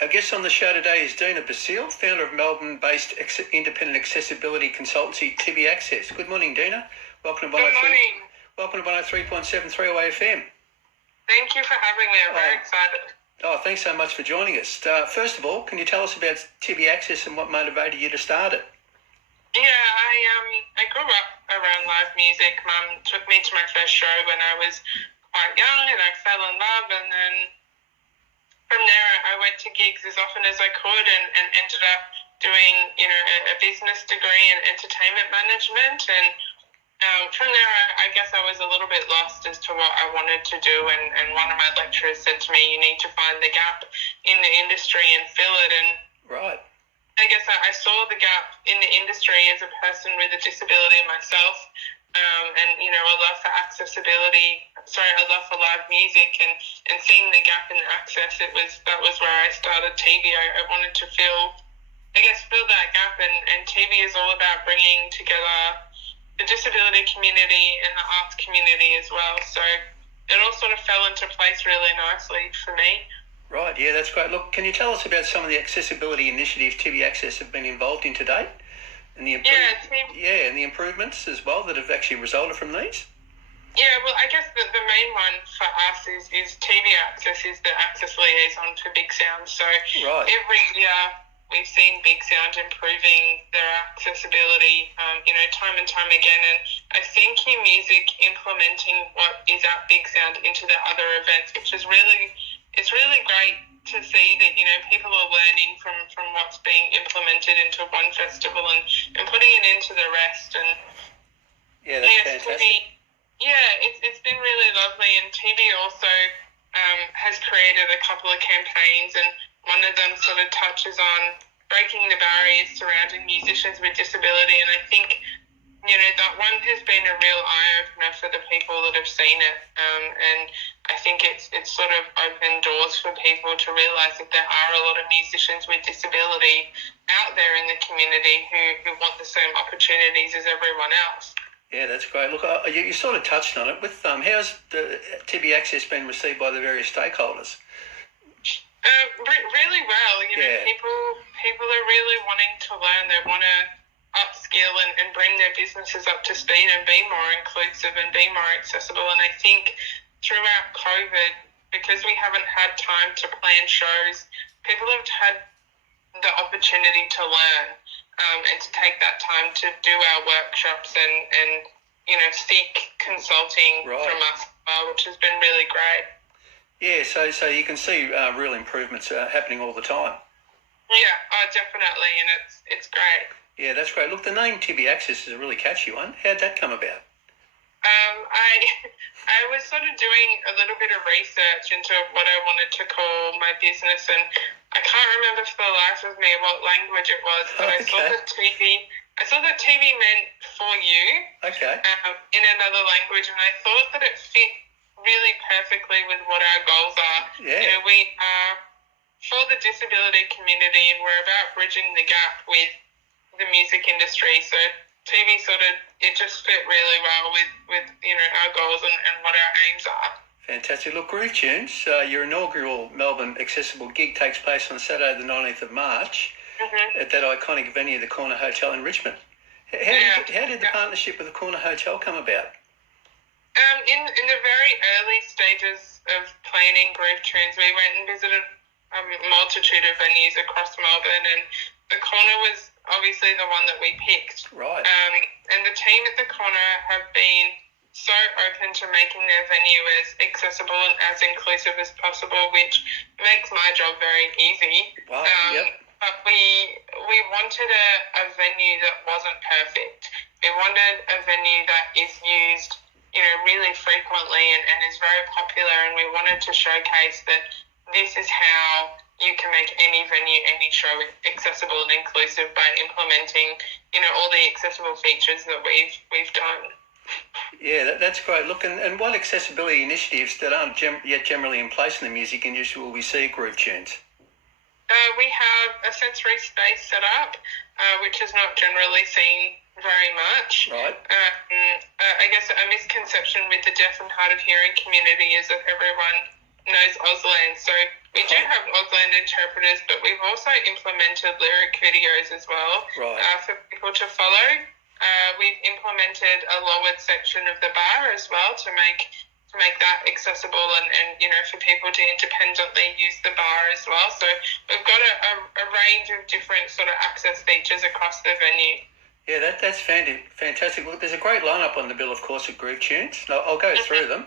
Our guest on the show today is Dina Bassile, founder of Melbourne-based independent accessibility consultancy Tibi Access. Good morning, Dina. Welcome to 103. Good morning. Welcome to 103.7 3WAY-FM. Thank you for having me. I'm very excited. Thanks so much for joining us. First of all, can you tell us about Tibi Access and what motivated you to start it? Yeah, I grew up around live music. Mum took me to my first show when I was quite young, and I fell in love. And then from there, I went to gigs as often as I could, and ended up doing, a business degree in entertainment management. And from there, I guess I was a little bit lost as to what I wanted to do. And one of my lecturers said to me, "You need to find the gap in the industry and fill it." And Right. I guess I saw the gap in the industry as a person with a disability myself, and a love for a love for live music, and seeing the gap in access. That was where I started Tibi. I wanted to fill that gap, and Tibi is all about bringing together the disability community and the arts community as well. So it all sort of fell into place really nicely for me. Right, yeah, that's great. Look, can you tell us about some of the accessibility initiatives Tibi Access have been involved in to date? And the and the improvements as well that have actually resulted from these? Yeah, well, I guess the main one for us is Tibi Access is the access liaison for Big Sound. So every year we've seen Big Sound improving their accessibility, time and time again. And I've seen Q Music implementing what is at Big Sound into the other events, which is it's really great to see that, people are learning from what's being implemented into one festival and putting it into the rest. And that's fantastic. It's been really lovely. And Tibi also has created a couple of campaigns, and one of them sort of touches on breaking the barriers surrounding musicians with disability. And I think, that one has been a real eye-opener for the people that have seen it. And I think it's sort of opened doors for people to realise that there are a lot of musicians with disability out there in the community who want the same opportunities as everyone else. Yeah, that's great. Look, you sort of touched on it. With how's the Tibi Access been received by the various stakeholders? Really well. People are really wanting to learn. They want to upskill and bring their businesses up to speed and be more inclusive and be more accessible. And I think throughout COVID, because we haven't had time to plan shows, people have had the opportunity to learn and to take that time to do our workshops and seek consulting from us, which has been really great. Yeah, so you can see real improvements happening all the time. Yeah, definitely, and it's great. Yeah, that's great. Look, the name Tibi Access is a really catchy one. How'd that come about? I was sort of doing a little bit of research into what I wanted to call my business, and I can't remember for the life of me what language it was, but I saw that Tibi meant for you. Okay. In another language, and I thought that it fit really perfectly with what our goals are. Yeah. We are for the disability community, and we're about bridging the gap with the music industry. So Tibi it just fit really well with our goals and what our aims are. Fantastic. Look, Groove Tunes, your inaugural Melbourne accessible gig takes place on Saturday the 19th of March at that iconic venue, the Corner Hotel in Richmond. How did the partnership with the Corner Hotel come about? In the very early stages of planning Groove Tunes, we went and visited a multitude of venues across Melbourne, and the Corner was obviously the one that we picked. Right. And the team at the Corner have been so open to making their venue as accessible and as inclusive as possible, which makes my job very easy. Wow. But we wanted a venue that wasn't perfect. We wanted a venue that is used, really frequently and is very popular, and we wanted to showcase that this is how you can make any venue, any show accessible and inclusive by implementing, all the accessible features that we've done. Yeah, that's great. Look, and what accessibility initiatives that aren't yet generally in place in the music industry will we see at Groove Tunes? We have a sensory space set up, which is not generally seen very much. Right. I guess a misconception with the deaf and hard of hearing community is that everyone knows Auslan. So We do have Auslan interpreters, but we've also implemented lyric videos as well for people to follow. We've implemented a lowered section of the bar as well to make that accessible and for people to independently use the bar as well. So we've got a range of different sort of access features across the venue. Yeah, that's fantastic. Look, there's a great lineup on the bill, of course, of Groove Tunes. I'll go through them.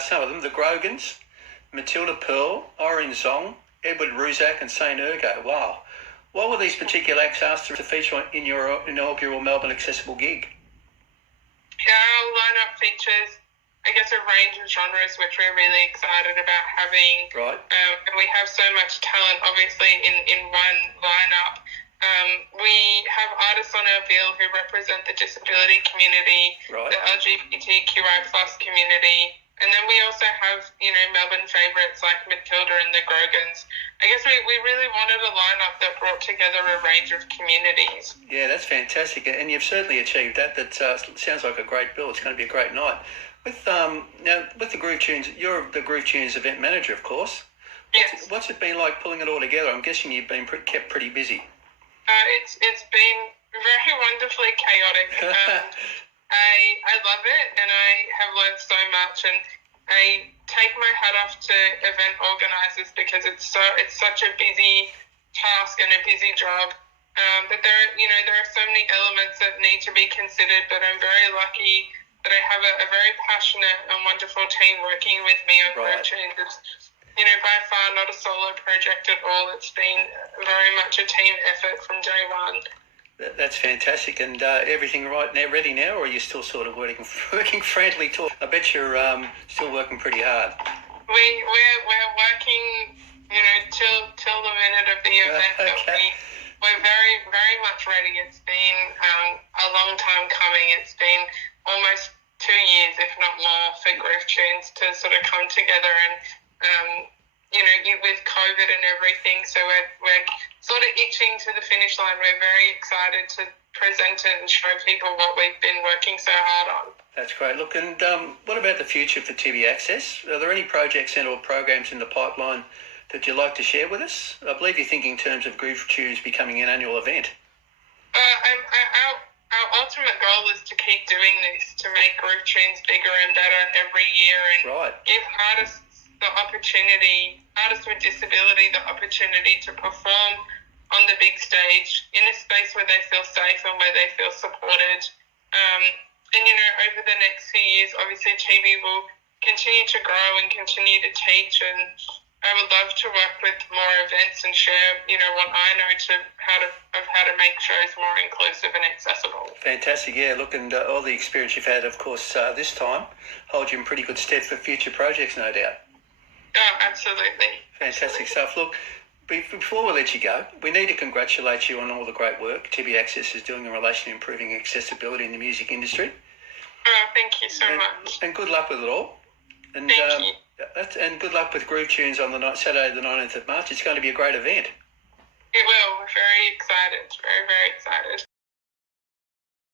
Some of them, the Grogans, Matilda Pearl, Orange Zong, Edward Ruzak and Saint Ergo. Wow. What were these particular acts asked to feature in your inaugural Melbourne Accessible gig? Our lineup features, I guess, a range of genres which we're really excited about having. Right. And we have so much talent, obviously, in one lineup. We have artists on our bill who represent the disability community, the LGBTQI+ community, and then we also have, Melbourne favourites like Matilda and the Grogans. I guess we really wanted a lineup that brought together a range of communities. Yeah, that's fantastic, and you've certainly achieved that. That sounds like a great bill. It's going to be a great night. With the Groove Tunes, you're the Groove Tunes event manager, of course. Yes. What's it been like pulling it all together? I'm guessing you've been kept pretty busy. It's been very wonderfully chaotic. I love it, and I have learned so much, and I take my hat off to event organisers because it's such a busy task and a busy job. But there are so many elements that need to be considered. But I'm very lucky that I have a very passionate and wonderful team working with me on Groove Tunes. It's, by far not a solo project at all. It's been very much a team effort from day one. That's fantastic. And everything right now, ready now, or are you still sort of working frantically? I bet you're still working pretty hard. We're working, till the minute of the event. Okay. We're very, very much ready. It's been a long time coming. It's been almost 2 years, if not more, for Groove Tunes to sort of come together and with COVID and everything, so we're sort of itching to the finish line. We're very excited to present it and show people what we've been working so hard on. That's great. Look, and what about the future for Tibi Access? Are there any projects and or programs in the pipeline that you'd like to share with us? I believe you think in terms of Groove Tunes becoming an annual event. Our ultimate goal is to keep doing this, to make Groove Tunes bigger and better every year, and give artists with disability the opportunity to perform on the big stage in a space where they feel safe and where they feel supported. Over the next few years, obviously Tibi will continue to grow and continue to teach, and I would love to work with more events and share, what I know how to make shows more inclusive and accessible. Fantastic, yeah. Look, and all the experience you've had, of course, this time holds you in pretty good stead for future projects, no doubt. Oh, absolutely. Fantastic stuff. Look, before we let you go, we need to congratulate you on all the great work Tibi Access is doing in relation to improving accessibility in the music industry. Oh, thank you so much. And good luck with it all. And, thank you. And good luck with Groove Tunes on Saturday the 19th of March. It's going to be a great event. It will. We're very excited. Very, very excited.